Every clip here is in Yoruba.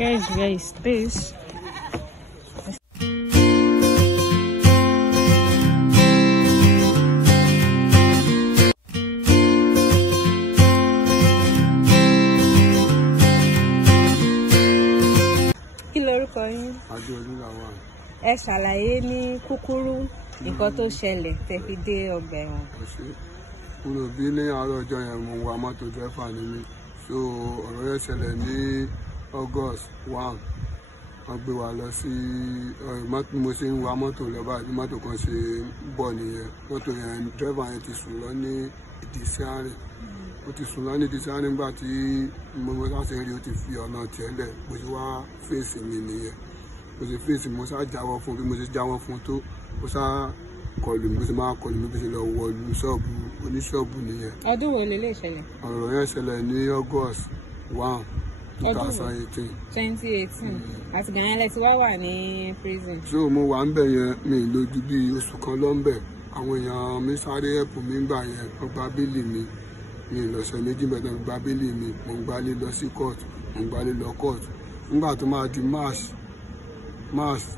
Guys, where is this? Kí lorúkọ yín? Adéolú làwọn. Ẹ ṣàlàyé ní kúkúrú nǹkan tó ṣẹlẹ̀ tẹ́ fi dé ọgbà ẹ̀wọ̀n. Mo lò bí ní àárọ̀ ọjọ́ yẹn mo wa mọ́tò dẹ́fà ní mi. So ọ̀rọ̀ yẹn ṣẹlẹ̀ ní August 1. Wọ́n gbé wa lọ sí mo ṣe ń wa mọ́tò lọ báyìí mọ́tò kan ṣe bọ̀ nìyẹn. Mọ́tò yẹn dẹ́fà yẹn ti sùn lọ ní Ìdísíárìn. Ó ti sùn lọ ní Ìdísíárìn nígbà tí mo láti rí ó ti fi ọ̀nà tẹ́lẹ̀ bó ṣe wá fèsì mi nìyẹn. Mo ṣe fèsì mo ṣá jáwọ́ fún bí mo ṣe jáwọ́ fún tó ó ṣá kọlù mi bó ṣe máa kọlù mi bó ṣe lọ wọlú ṣọ́ọ̀bù oníṣọ́ọ̀bù nìyẹn. Ọdún wo lè ṣẹlẹ̀? Ọ̀rọ̀ yẹn ṣẹlẹ̀ ní August 1, 2018. 2018 àti gàyàn lẹ ti wá wà ní prison. So mo wà ń bẹ̀ yẹn mi lójú bí oṣù kan ló ń bẹ̀ àwọn èèyàn mi sáré ẹ̀pù mi gbà yẹn wọ́n gba bíìlì mi lọ́sẹ̀ méjì mẹ́ta gba bíìlì mi mo ń gbálé lọ sí court mo ń gbálé lọ court nígbà tó máa di March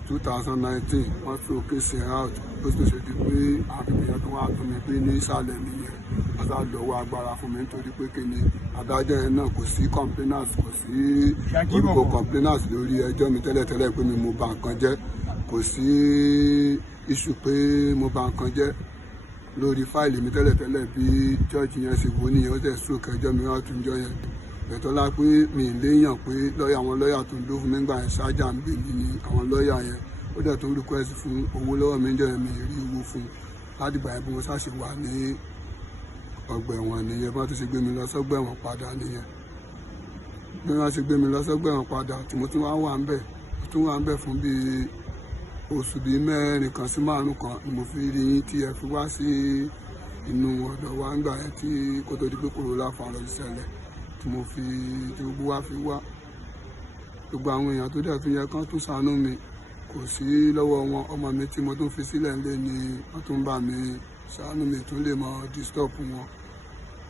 2019 wọ́n tún kéèsì out ó sì ṣe di pé àbíbíyàn tó wà tó mi pé ní ìsàlẹ̀ nìyẹn wọ́n sá lọ́wọ́ agbára fún mi nítorí pé kíni adájọ́ yẹn náà kò sí complainants kò sí orúkọ complainants lórí ẹjọ́ mi tẹ́lẹ̀tẹ́lẹ̀ pé mi mo bà nǹkan jẹ́ kò sí issue pé mo bà nǹkan jẹ́ lórí fáìlì mi tẹ́lẹ̀tẹ́lẹ̀ bí jọ́ọ̀jì yẹn ṣe wò nìyẹn ó dẹ̀ stroke ẹjọ́ mi wá tún jọ yẹn ẹ̀tọ́lá pé mi ì léèyàn pé lọ́ọ̀yà àwọn lọ́ọ̀yà tó ń dó fún mi gbà yẹn ṣáájà ń bè mí ní àwọn lọ́ọ̀yà yẹn ó dẹ̀ tó ń request fún owó lọ́wọ́ mi jẹ́ mi rí owó fún láti gbà yẹn bí mo ṣáṣe wà ní ọgbà ẹ̀wọ̀n nìyẹn bá tó ṣe gbé mi lọ sọ́gbà ẹ̀wọ̀n padà nìyẹn bí wọ́n ṣe gbé mi lọ sọ́gbà ẹ̀wọ̀n padà tí mo tún wà ń bẹ̀ fún bíi oṣù bíi mẹ́rin kan sí márùn kan ni mo fi rí yín tí ẹ fi wá sí inú ọ̀dọ̀ wa ń gbà yẹn tí kó tó di pé kòrólà fàrọ̀ ìṣẹ̀lẹ̀ tí gbogbo wa fi wá gbogbo àwọn èèyàn tó dẹ̀ fi yẹ kán tún ṣàánú mi kò sí lọ́wọ́ wọn ọmọ mi tí mo tún fi sílẹ̀ ńlé ni wọ́n tún bá mi ṣàánú mi tún lè mọ disturb wọn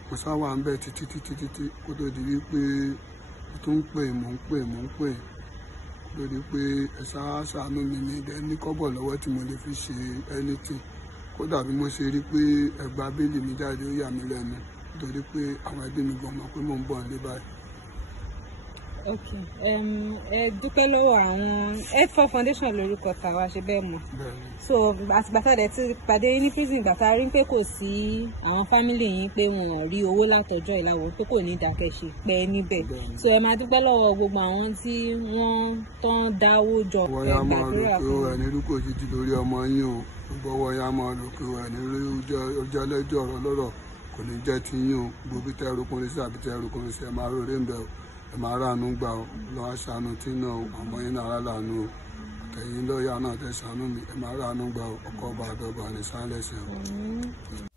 mo sá wà ń bẹ̀ títí kó tó di wípé mo tún ń pè mò ń pè lórí pé ẹ ṣàánú mi ní ìdẹ ní kọ́bọ̀ lọ́wọ́ tí mo lè fi ṣe anything kódà bí mo ṣe rí pé ẹ gba bẹ́ẹ̀lì mi jáde ó yà mí lẹ́nu nítorí pé àwọn ẹbí mi gan mọ̀ pé mò ń bọ̀ nílé báyìí. Ok ẹ dúpẹ́ lọ́wọ́ àwọn Health Foundation lórúkọ tàwa ṣe bẹ́ẹ̀ mọ̀ so àtìgbàtà dẹ̀ ti pàdé ní prison ìgbàtà rí pé kò sí àwọn fámìlì yín pé wọn ò rí owó látọjọ́ ìlàwọ̀ pé kò ní ìdákẹ́ṣe pẹ́ níbẹ̀ so ẹ máa dúpẹ́ lọ́wọ́ gbogbo àwọn tí wọ́n tán dáwó jọ gbàdúrà fún wọn. ẹni rúkò jíjí lórí ọmọ yín o gbọ́wọ́ ya máa lò pé ẹni ọjọ́ ẹlẹ́jọ́ ọ̀rọ̀ lọ́rọ̀ kò ní jẹ́ ti yín o gbogbo tẹ́ ẹrùkùnrin sí àbí tẹ́ ẹrùkùnrin sí ẹ máa rọrẹ́ ń bẹ̀ o ẹ máa ránu gbà ọ lọ́wọ́ ṣàánú tí náà ọmọ yín náà lánàá o àtẹ̀yìn lọ́ọ̀yà náà tẹ̀ ṣàánú mi ẹ máa ránu gbà ọkọ̀ ọba àdọ́gba ní sálẹ̀ṣẹ̀.